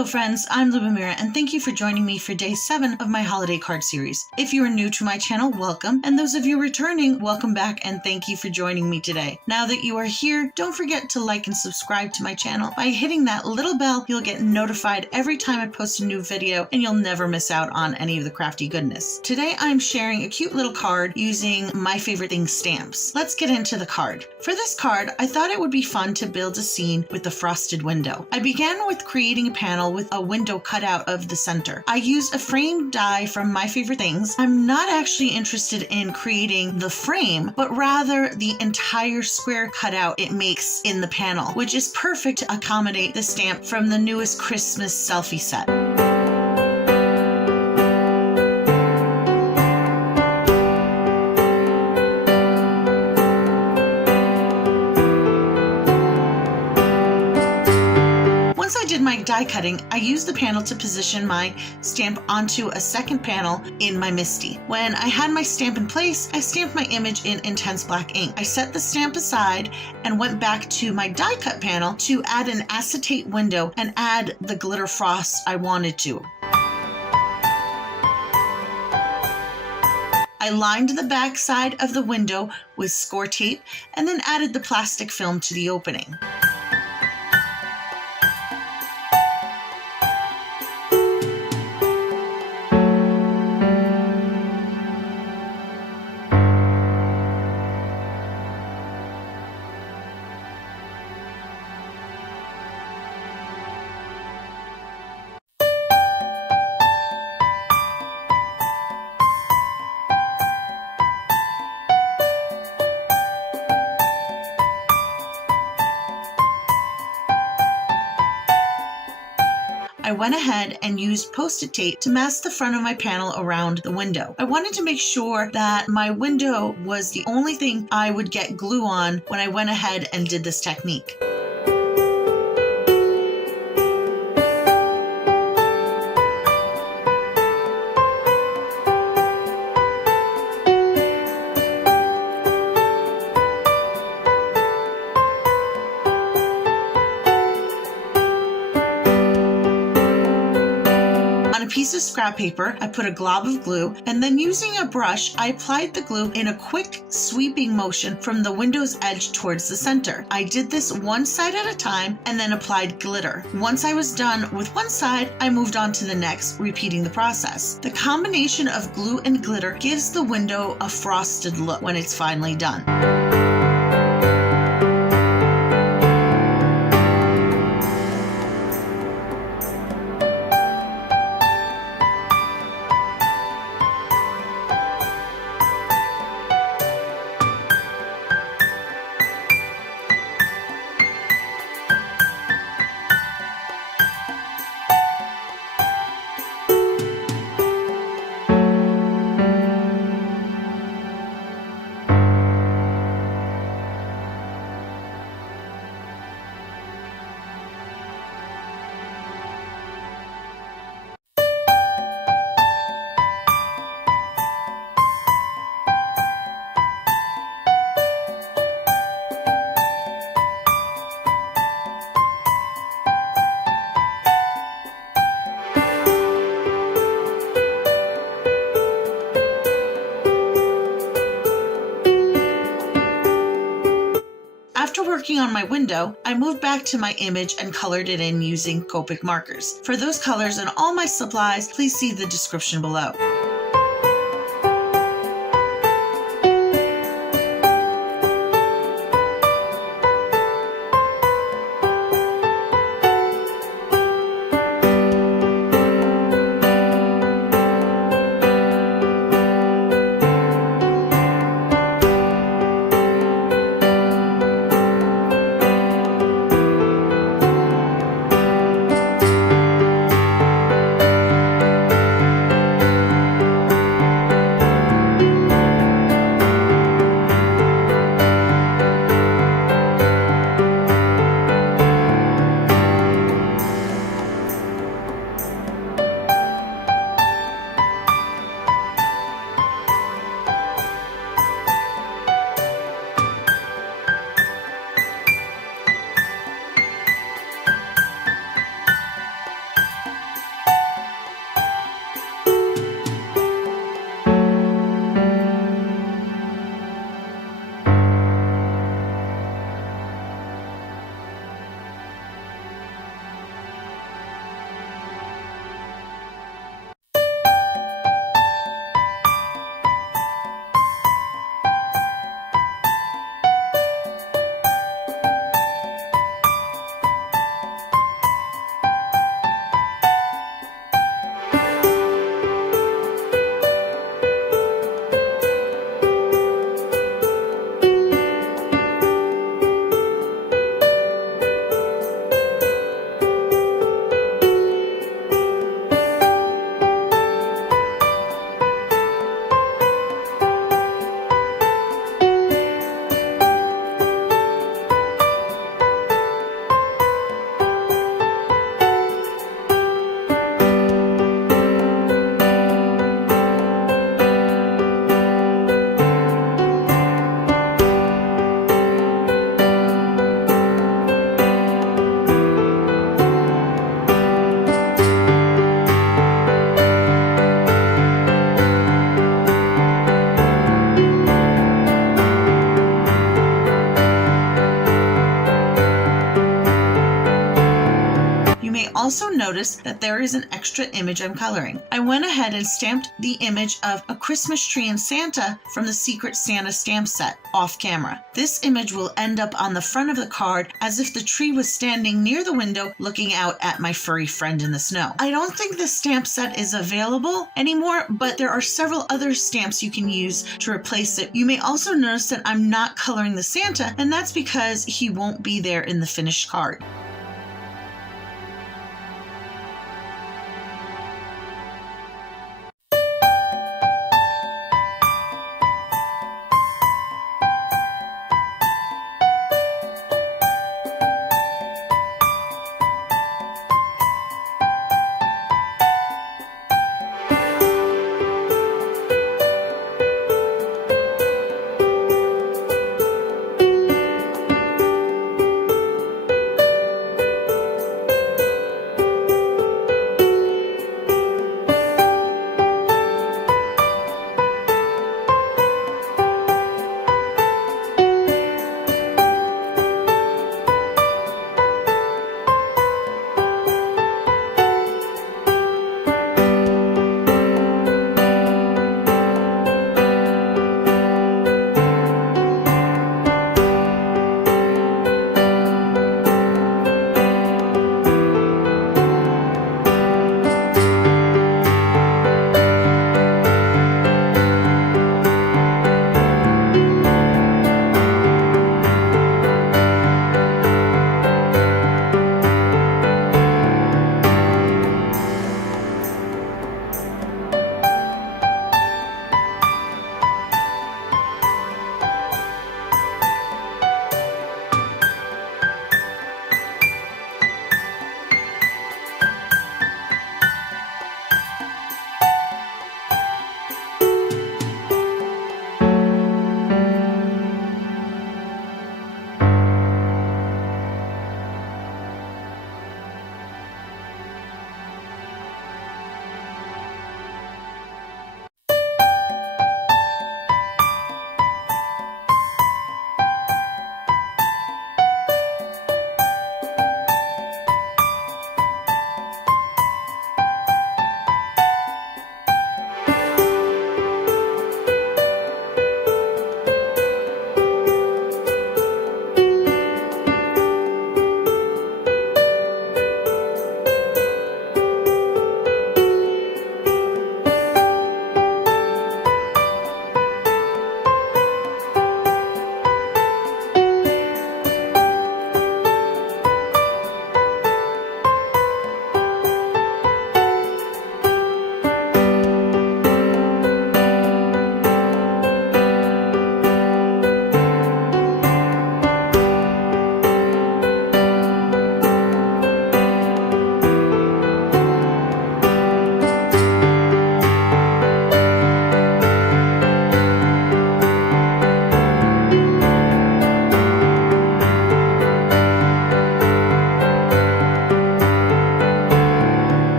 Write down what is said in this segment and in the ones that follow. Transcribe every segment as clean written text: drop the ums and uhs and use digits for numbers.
Hello friends, I'm Lubomira and thank you for joining me for day 7 of my holiday card series. If you are new to my channel, welcome, and those of you returning, welcome back and thank you for joining me today. Now that you are here, don't forget to like and subscribe to my channel. By hitting that little bell, you'll get notified every time I post a new video and you'll never miss out on any of the crafty goodness. Today I'm sharing a cute little card using my favorite thing, stamps. Let's get into the card. For this card, I thought it would be fun to build a scene with the frosted window. I began with creating a panel with a window cut out of the center. I used a frame die from My Favorite Things. I'm not actually interested in creating the frame, but rather the entire square cutout it makes in the panel, which is perfect to accommodate the stamp from the newest X-mas Selfies set. My die cutting, I used the panel to position my stamp onto a second panel in my MISTI. When I had my stamp in place, I stamped my image in intense black ink. I set the stamp aside and went back to my die cut panel to add an acetate window and add the glitter frost I wanted to. I lined the back side of the window with score tape and then added the plastic film to the opening. I went ahead and used Post-it tape to mask the front of my panel around the window. I wanted to make sure that my window was the only thing I would get glue on when I went ahead and did this technique. Piece of scrap paper, I put a glob of glue, and then using a brush, I applied the glue in a quick sweeping motion from the window's edge towards the center. I did this one side at a time and then applied glitter. Once I was done with one side, I moved on to the next, repeating the process. The combination of glue and glitter gives the window a frosted look when it's finally done. After working on my window, I moved back to my image and colored it in using Copic Markers. For those colors and all my supplies, please see the description below. also notice that there is an extra image I'm coloring. I went ahead and stamped the image of a Christmas tree and Santa from the Secret Santa stamp set off camera. This image will end up on the front of the card as if the tree was standing near the window looking out at my furry friend in the snow. I don't think this stamp set is available anymore, but there are several other stamps you can use to replace it. You may also notice that I'm not coloring the Santa, and that's because he won't be there in the finished card.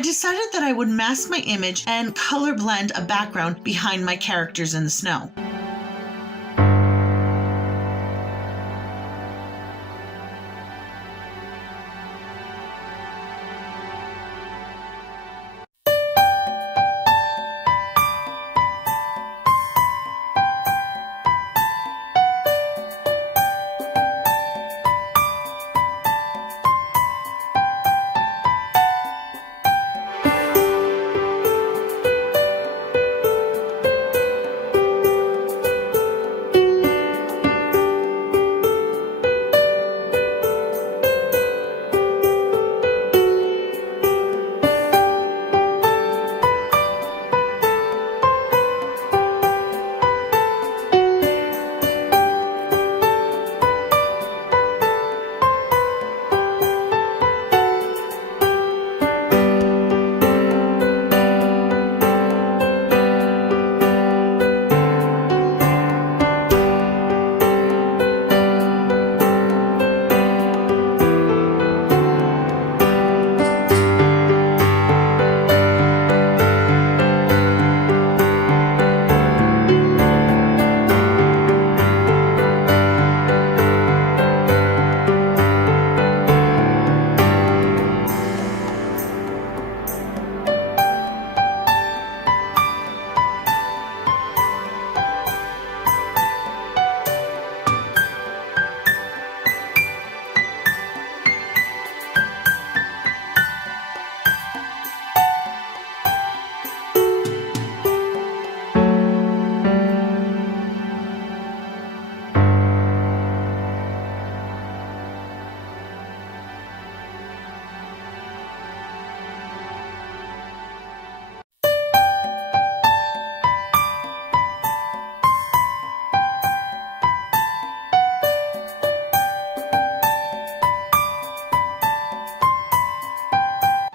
I decided that I would mask my image and color blend a background behind my characters in the snow.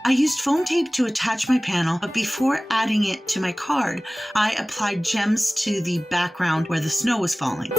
I used foam tape to attach my panel, but before adding it to my card, I applied gems to the background where the snow was falling.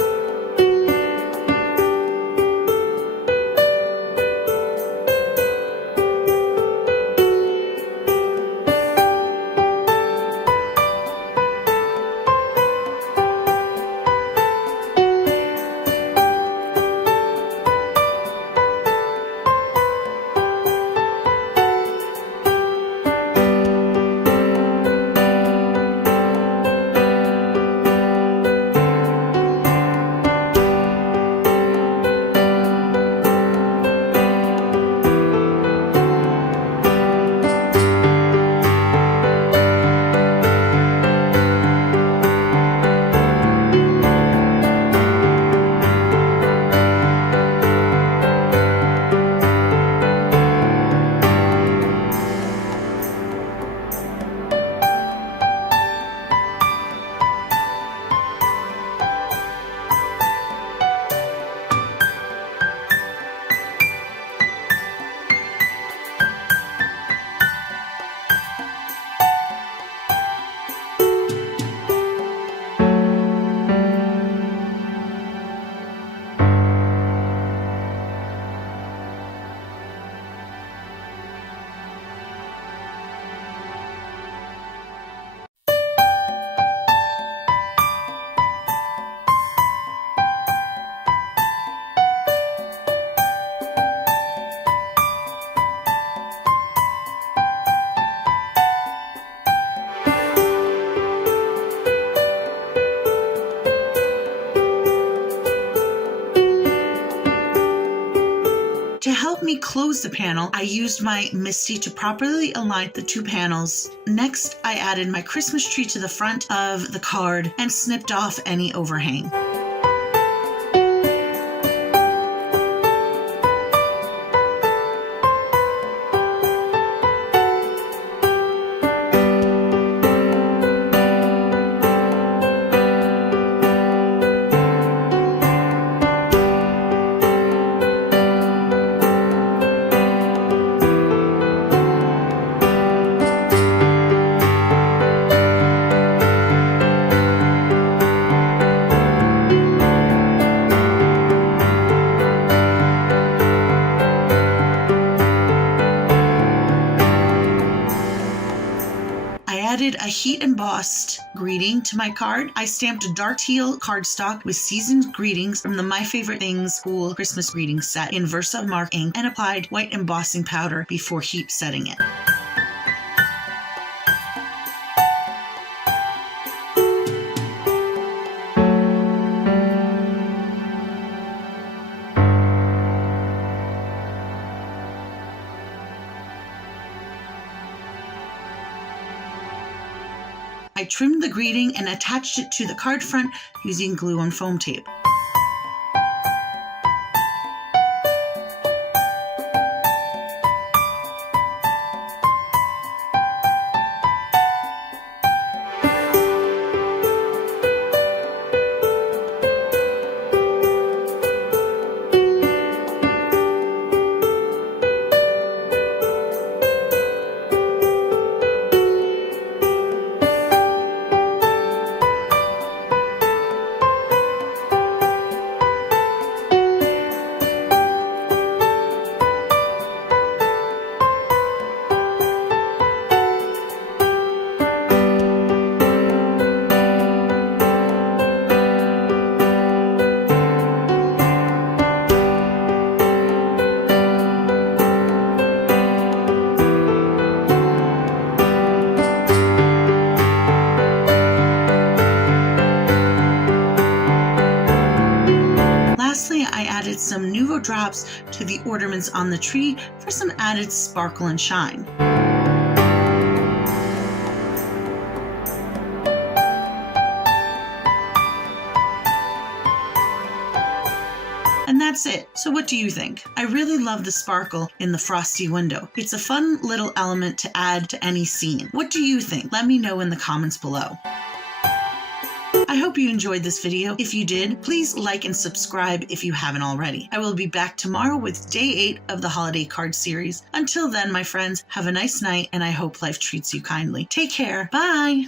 To help me close the panel, I used my MFT to properly align the two panels. Next, I added my Christmas tree to the front of the card and snipped off any overhang. A heat embossed greeting to my card. I stamped a dark teal cardstock with seasoned greetings from the My Favorite Things School Christmas greeting set in Versamark ink and applied white embossing powder before heat setting it. I trimmed the greeting and attached it to the card front using glue and foam tape. Some Nuvo drops to the ornaments on the tree for some added sparkle and shine. And that's it. So what do you think? I really love the sparkle in the frosty window. It's a fun little element to add to any scene. What do you think? Let me know in the comments below. I hope you enjoyed this video. If you did, please like and subscribe if you haven't already. I will be back tomorrow with day 8 of the holiday card series. Until then, my friends, have a nice night, and I hope life treats you kindly. Take care. Bye.